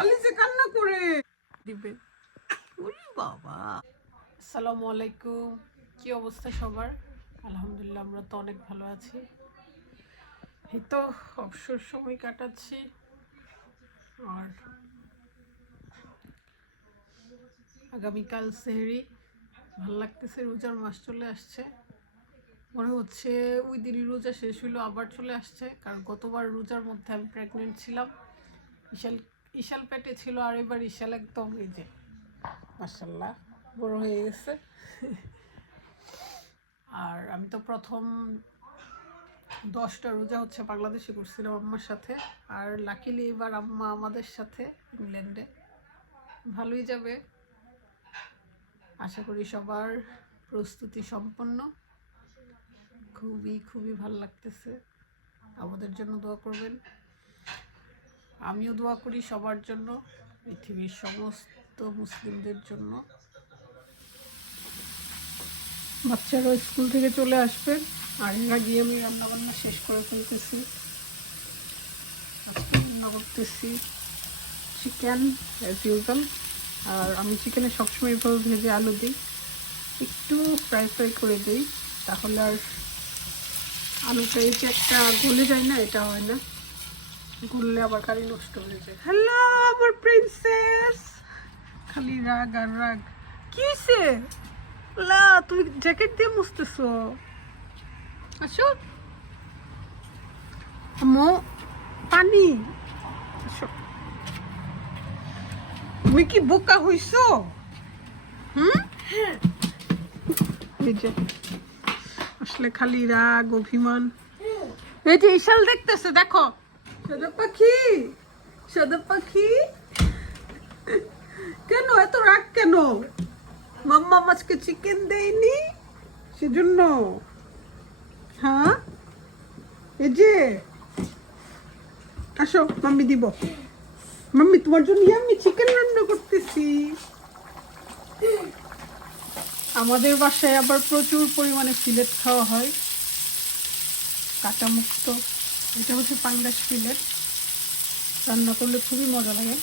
আলিজে কান্না করে দিবে। ওরে বাবা। আসসালামু আলাইকুম, কি অবস্থা সবার? আলহামদুলিল্লাহ আমরা তো অনেক ভালো আছি। এই তো অবসর সময় কাটাচ্ছি। আর আগামীকাল সেহরি, ভাল লাগতেছে। রোজার মাস চলে আসছে, মনে হচ্ছে ওই দিনই রোজা শেষ হইলো আবার চলে আসছে। কারণ গতবার রোজার মধ্যে আমি প্রেগনেন্ট ছিলাম, ইশাল পেটে ছিল, আর এবার ইশাল একদম এই যে মাশাআল্লাহ বড় হয়ে গেছে। আর আমি তো প্রথম 10টা রোজা হচ্ছে বাংলাদেশে করছিলাম আম্মার সাথে, আর লাকিলি এবার আম্মা আমাদের সাথে ইংল্যান্ডে। ভালোই যাবে, আশা করি সবার প্রস্তুতি সম্পন্ন। খুবই ভালো লাগতেছে। আমাদের জন্য দোয়া করবেন, আমিও দোয়া করি সবার জন্য, পৃথিবীর সমস্ত মুসলিমদের জন্য। বাচ্চারা স্কুল থেকে চলে আসবে, আর এরা গিয়ে আমি রান্নাবান্না শেষ করে ফেলতেছি। আজকে রান্না করতেছি চিকেন অ্যাজ ইউজুয়াল। আর আমি চিকেনে সবসময় এভাবে ভেজে আলু দিই, একটু ফ্রাই করে দিই, তাহলে আর আলুটা এই যে একটা গলে যায় না, এটা হয় না। গললে আবার কারি নষ্ট হয়ে যায়। হ্যালো আমার প্রিন্সেস, খালি রাগ আর রাগ। কি হয়েছে? লা তুমি জ্যাকেট দিয়ে মুছতেছো? আসো আম্মু, পানি। আসো। তুমি কি বোকা হইছো? এই যে আসলে খালি রাগ অভিমান। এই যে ইশাল দেখতেছে, দেখো। সাদা পাখি, সাদা পাখি, কেন এত রাগ কেন? মাম্মা আজকে চিকেন দেয়নি সেজন্য? হ্যাঁ, এই যে আসো মাম্মি দিব। মাম্মি তোমার জন্য আমি চিকেন রান্না করতেছি। আমাদের বাসায় আবার প্রচুর পরিমাণে ফিলেট খাওয়া হয়, কাটা মুক্ত। এটা হচ্ছে পাঙ্গাস ফিলেট, রান্না করলে খুবই মজা লাগে।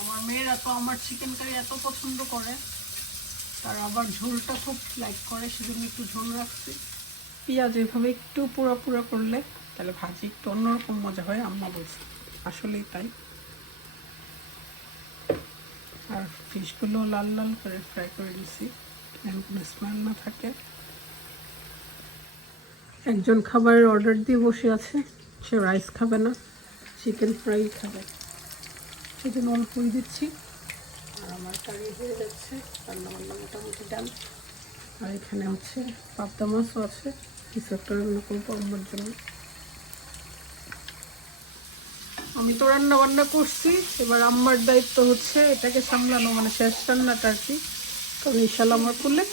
আমার মেয়েরা তো আমার চিকেন কারি এত পছন্দ করে, তারা আবার ঝোলটা খুব লাইক করে, সেজন্য একটু ঝোল রাখছি। পেঁয়াজ এভাবে একটু পোড়া করলে তাহলে ভাজি একটু অন্যরকম মজা হয়, আম্মা বলছে। আসলেই তাই। আর ফিশগুলো লাল করে ফ্রাই করে দিছি, যেন কোনো স্মেল না থাকে। একজন খাবারের অর্ডার দিয়ে বসে আছে, সে রাইস খাবে না, চিকেন ফ্রাই খাবে, সেজন্য অল্পই দিচ্ছি। আর আমার কারি হয়ে যাচ্ছে, রান্নাবান্না মোটামুটি ডান। আর এখানে হচ্ছে পাবদা মাছও আছে, কিছু একটা রান্না করবো আমার জন্য। আমি তো রান্না বান্না করছি, এবার আম্মার দায়িত্ব হচ্ছে এটাকে সামলানো, মানে শেষ রান্নাটা আর কি। কারণ ইশাল আমার কুলে,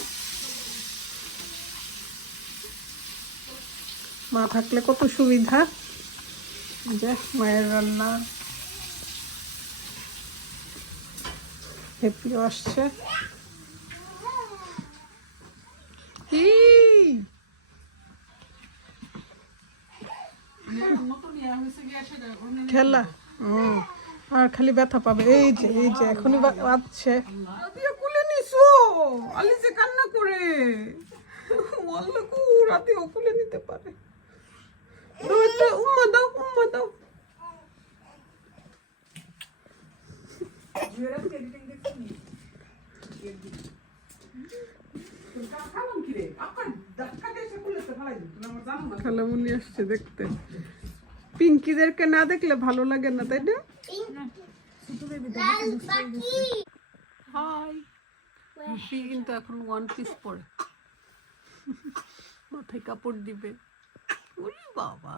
মা থাকলে কত সুবিধা। যে মায়ের রান্না, হ্যাপিও আসছে। খেলা আর খালি ব্যথা পাবে। এই যে এখনই বাজছে। কুলে নিছো, আলিজে কান্না করে। আল্লাহ গো, রাতে কুলে নিতে পারে। উম্মা দাও, উম্মা দাও। খালামুনি আসছে দেখতে। পিঙ্কিদেরকে না দেখলে ভালো লাগে না, তাই না? হাই, কিন্তু এখন ওয়ান পিস পরে, মাথায় কাপড় দিবে। ওরে বাবা,